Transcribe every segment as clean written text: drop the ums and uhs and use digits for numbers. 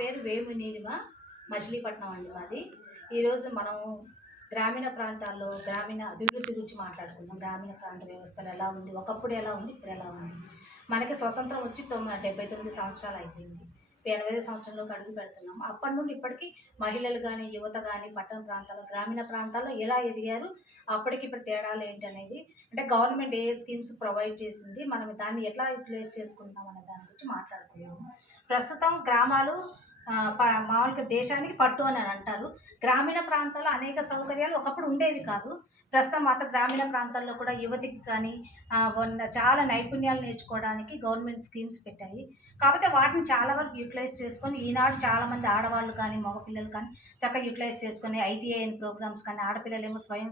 పేరు వేము నీలిమ, మచిలీపట్నం అండి మాది. ఈరోజు మనం గ్రామీణ ప్రాంతాల్లో గ్రామీణ అభివృద్ధి గురించి మాట్లాడుకుందాం. గ్రామీణ ప్రాంత వ్యవస్థలు ఎలా ఉంది, ఒకప్పుడు ఎలా ఉంది, ఇప్పుడు ఎలా ఉంది. మనకి స్వతంత్రం వచ్చి 79 సంవత్సరాలు అయిపోయింది. 80 సంవత్సరంలోకి అడుగు పెడుతున్నాం. అప్పటి నుండి ఇప్పటికీ మహిళలు కానీ, యువత కానీ, పట్టణ ప్రాంతాల్లో, గ్రామీణ ప్రాంతాల్లో ఎలా ఎదిగారు, అప్పటికిప్పుడు తేడాలు ఏంటనేది, అంటే గవర్నమెంట్ ఏ స్కీమ్స్ ప్రొవైడ్ చేసింది, మనం దాన్ని ఎట్లా యూటిలైజ్ చేసుకుంటాం అనే దాని గురించి మాట్లాడుకున్నాము. ప్రస్తుతం గ్రామాలు మామూలుగా దేశానికి పట్టు అని అంటారు. గ్రామీణ ప్రాంతాల్లో అనేక సౌకర్యాలు ఒకప్పుడు ఉండేవి కాదు. ప్రస్తుతం మాత్రం గ్రామీణ ప్రాంతాల్లో కూడా యువతికి కానీ చాలా నైపుణ్యాలు నేర్చుకోవడానికి గవర్నమెంట్ స్కీమ్స్ పెట్టాయి. కాకపోతే వాటిని చాలా వరకు యూటిలైజ్ చేసుకొని ఈనాడు చాలామంది ఆడవాళ్ళు కానీ, మగపిల్లలు కానీ చక్కగా యూటిలైజ్ చేసుకొని ఐటీఐఎన్ ప్రోగ్రామ్స్ కానీ, ఆడపిల్లలేమో స్వయం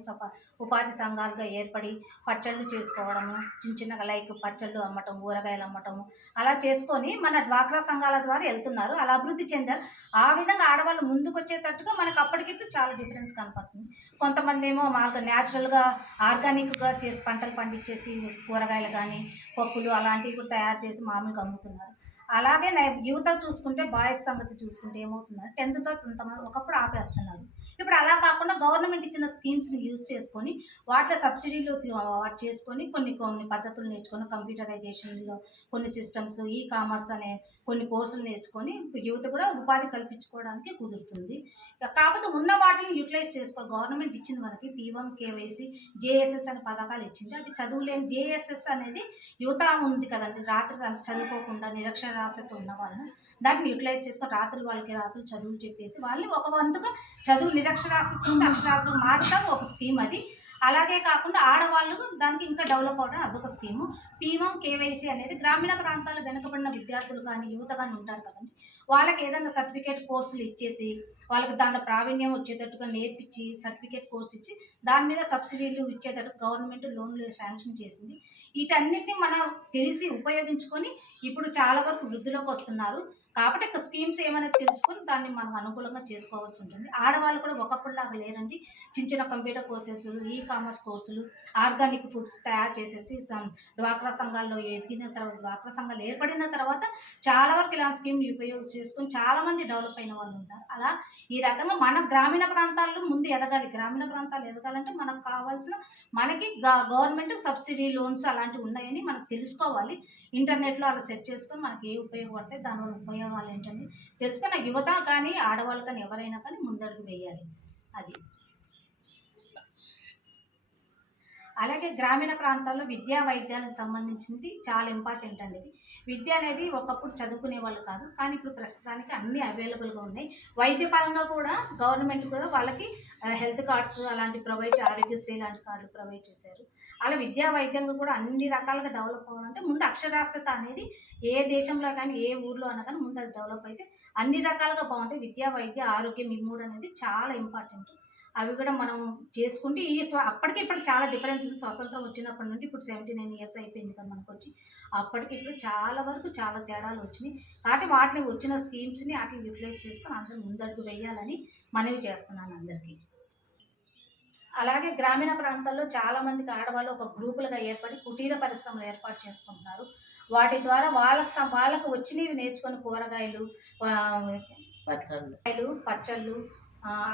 ఉపాధి సంఘాలుగా ఏర్పడి పచ్చళ్ళు చేసుకోవడము, చిన్న చిన్నగా లైక్ పచ్చళ్ళు అమ్మటం, ఊరగాయలు అమ్మటము, అలా చేసుకొని మన డ్వాక్రా సంఘాల ద్వారా వెళ్తున్నారు. అలా అభివృద్ధి చెందారు. ఆ విధంగా ఆడవాళ్ళు ముందుకు వచ్చేటట్టుగా మనకు అప్పటికిప్పుడు చాలా డిఫరెన్స్ కనపడుతుంది. కొంతమంది ఏమో మాకు న్యాచురల్గా ఆర్గానిక్గా చేసి పంటలు పండించేసి కూరగాయలు కానీ, పప్పులు అలాంటివి కూడా తయారు చేసి మామూలుగా అమ్ముతున్నారు. అలాగే యువత చూసుకుంటే, బాయ్స్ సంగతి చూసుకుంటే ఏమవుతుందంటే 10తో కొంతమంది ఒకప్పుడు ఆపేస్తున్నారు. ఇప్పుడు అలా కాకుండా గవర్నమెంట్ ఇచ్చిన స్కీమ్స్ని యూజ్ చేసుకొని వాటిలో సబ్సిడీలు చేసుకొని కొన్ని కొన్ని పద్ధతులు నేర్చుకొని, కంప్యూటరైజేషన్లో కొన్ని సిస్టమ్స్, ఈ కామర్స్ అనే కొన్ని కోర్సులు నేర్చుకొని యువత కూడా ఉపాధి కల్పించుకోవడానికి కుదురుతుంది. కాకపోతే ఉన్న వాటిని యూటిలైజ్ చేసుకోవాలి. గవర్నమెంట్ ఇచ్చింది మనకి P1 KYC JSS అనే పథకాలు ఇచ్చింది. అది చదువులేని JSS అనేది యువత ఉంది కదండి, రాత్రి చదువుకోకుండా నిరక్షరాస్యత ఉన్న వాళ్ళని దాన్ని యూటిలైజ్ చేసుకొని రాత్రులు చదువులు చెప్పేసి వాళ్ళు ఒక వంతుగా చదువు నిరక్షరాస్యత ఉంటే అక్షరాస్యత మార్చడం ఒక స్కీమ్ అది. అలాగే కాకుండా ఆడవాళ్ళు దానికి ఇంకా డెవలప్ అవ్వడం అదొక స్కీము. P1 KYC అనేది గ్రామీణ ప్రాంతాల్లో వెనుకబడిన విద్యార్థులు కానీ, యువత కానీ ఉంటారు కదండి, వాళ్ళకి ఏదైనా సర్టిఫికేట్ కోర్సులు ఇచ్చేసి వాళ్ళకి దాంట్లో ప్రావీణ్యం వచ్చేటట్టుగా నేర్పించి సర్టిఫికేట్ కోర్స్ ఇచ్చి దాని మీద సబ్సిడీలు ఇచ్చేటట్టు గవర్నమెంట్ లోన్లు శాంక్షన్ చేసింది. వీటన్నిటిని మనం తెలిసి ఉపయోగించుకొని ఇప్పుడు చాలా వరకు వృద్ధిలోకి వస్తున్నారు. కాబట్టి స్కీమ్స్ ఏమైనా తెలుసుకొని దాన్ని మనం అనుకూలంగా చేసుకోవాల్సి ఉంటుంది. ఆడవాళ్ళు కూడా ఒకప్పుడులాగా లేరండి. చిన్న చిన్న కంప్యూటర్ కోర్సెస్, ఈ కామర్స్ కోర్సులు, ఆర్గానిక్ ఫుడ్స్ తయారు చేసేసి డ్వాక్రా సంఘాల్లో ఎదిగిన తర్వాత, డ్వాక్రా సంఘాలు ఏర్పడిన తర్వాత చాలా వరకు ఇలాంటి స్కీమ్ని ఉపయోగించి చేసుకొని చాలామంది డెవలప్ అయిన వాళ్ళు ఉంటారు. అలా ఈ రకంగా మన గ్రామీణ ప్రాంతాల్లో ముందు ఎదగాలి. గ్రామీణ ప్రాంతాలు ఎదగాలంటే మనకు కావాల్సిన మనకి గవర్నమెంట్ సబ్సిడీ లోన్స్ అలాంటివి ఉన్నాయని మనకు తెలుసుకోవాలి. ఇంటర్నెట్లో అలా సెర్చ్ చేసుకొని మనకి ఏ ఉపయోగపడతాయి, దానివల్ల ఉపయోగాలు ఏంటని తెలుసుకొని యువత కానీ, ఆడవాళ్ళు కానీ ఎవరైనా కానీ ముందడుగు వేయాలి. అది అలాగే గ్రామీణ ప్రాంతాల్లో విద్యా వైద్యానికి సంబంధించింది చాలా ఇంపార్టెంట్ అండి. ఇది విద్య అనేది ఒకప్పుడు చదువుకునే వాళ్ళు కాదు, కానీ ఇప్పుడు ప్రస్తుతానికి అన్నీ అవైలబుల్గా ఉన్నాయి. వైద్యపరంగా కూడా గవర్నమెంట్ కూడా వాళ్ళకి హెల్త్ కార్డ్స్ అలాంటివి ప్రొవైడ్, ఆరోగ్యశ్రీ లాంటి కార్డులు ప్రొవైడ్ చేశారు. అలా విద్యా వైద్యంగా కూడా అన్ని రకాలుగా డెవలప్ అవ్వాలంటే ముందు అక్షరాస్యత అనేది ఏ దేశంలో కానీ, ఏ ఊర్లో అయినా కానీ ముందు అది డెవలప్ అయితే అన్ని రకాలుగా బాగుంటాయి. విద్యా, వైద్య, ఆరోగ్యం ఈ మూడు అనేది చాలా ఇంపార్టెంట్. అవి కూడా మనం చేసుకుంటే అప్పటికి ఇప్పటికి చాలా డిఫరెన్స్ ఉంది. స్వతంత్రం వచ్చినప్పటి నుండి ఇప్పుడు 79 ఇయర్స్ అయిపోయింది కదా మనకు వచ్చి. అప్పటికి ఇప్పుడు చాలా వరకు చాలా తేడాలు వచ్చినాయి. కాబట్టి వాటిని వచ్చిన స్కీమ్స్ని వాటిని యూటిలైజ్ చేసుకొని అందరూ ముందడుగు వేయాలని మనవి చేస్తున్నాను అందరికీ. అలాగే గ్రామీణ ప్రాంతాల్లో చాలామందికి ఆడవాళ్ళు ఒక గ్రూపులుగా ఏర్పడి కుటీర పరిశ్రమలు ఏర్పాటు చేసుకుంటున్నారు. వాటి ద్వారా వాళ్ళకు వచ్చినవి నేర్చుకొని కూరగాయలు, పచ్చళ్ళు,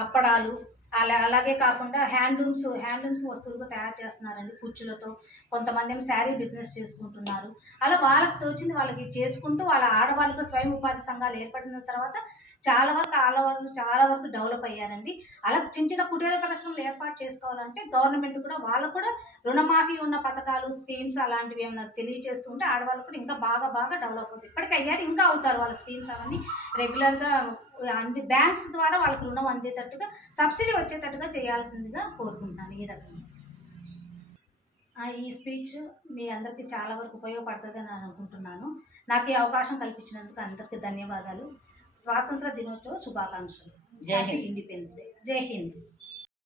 అప్పడాలు, అలాగే కాకుండా హ్యాండ్లూమ్స్ వస్తువులుగా తయారు చేస్తున్నారండి కుచ్చులతో. కొంతమంది ఏమో శారీ బిజినెస్ చేసుకుంటున్నారు. అలా వాళ్ళకి తోచింది వాళ్ళకి చేసుకుంటూ వాళ్ళ ఆడవాళ్ళకు స్వయం ఉపాధి సంఘాలు ఏర్పడిన తర్వాత చాలా వరకు డెవలప్ అయ్యారండి. అలా చిన్న చిన్న కుటీర పరిశ్రమలు ఏర్పాటు చేసుకోవాలంటే గవర్నమెంట్ కూడా వాళ్ళకు కూడా రుణమాఫీ ఉన్న పథకాలు, స్కీమ్స్ అలాంటివి ఏమైనా తెలియజేస్తూ ఉంటే ఆడవాళ్ళు కూడా ఇంకా బాగా డెవలప్ అవుతుంది. ఇప్పటికీ అయ్యారు, ఇంకా అవుతారు. వాళ్ళ స్కీమ్స్ అవన్నీ రెగ్యులర్గా బ్యాంక్స్ ద్వారా వాళ్ళకి రుణం అందేటట్టుగా, సబ్సిడీ వచ్చేటట్టుగా చేయాల్సిందిగా కోరుకుంటున్నాను. ఈ రకంగా ఈ స్పీచ్ మీ అందరికీ చాలా వరకు ఉపయోగపడుతుందని నేను అనుకుంటున్నాను. నాకు ఈ అవకాశం కల్పించినందుకు అందరికీ ధన్యవాదాలు. స్వాతంత్ర దినోత్సవ శుభాకాంక్షలు. జై హింద్. Independence day. జై హింద్.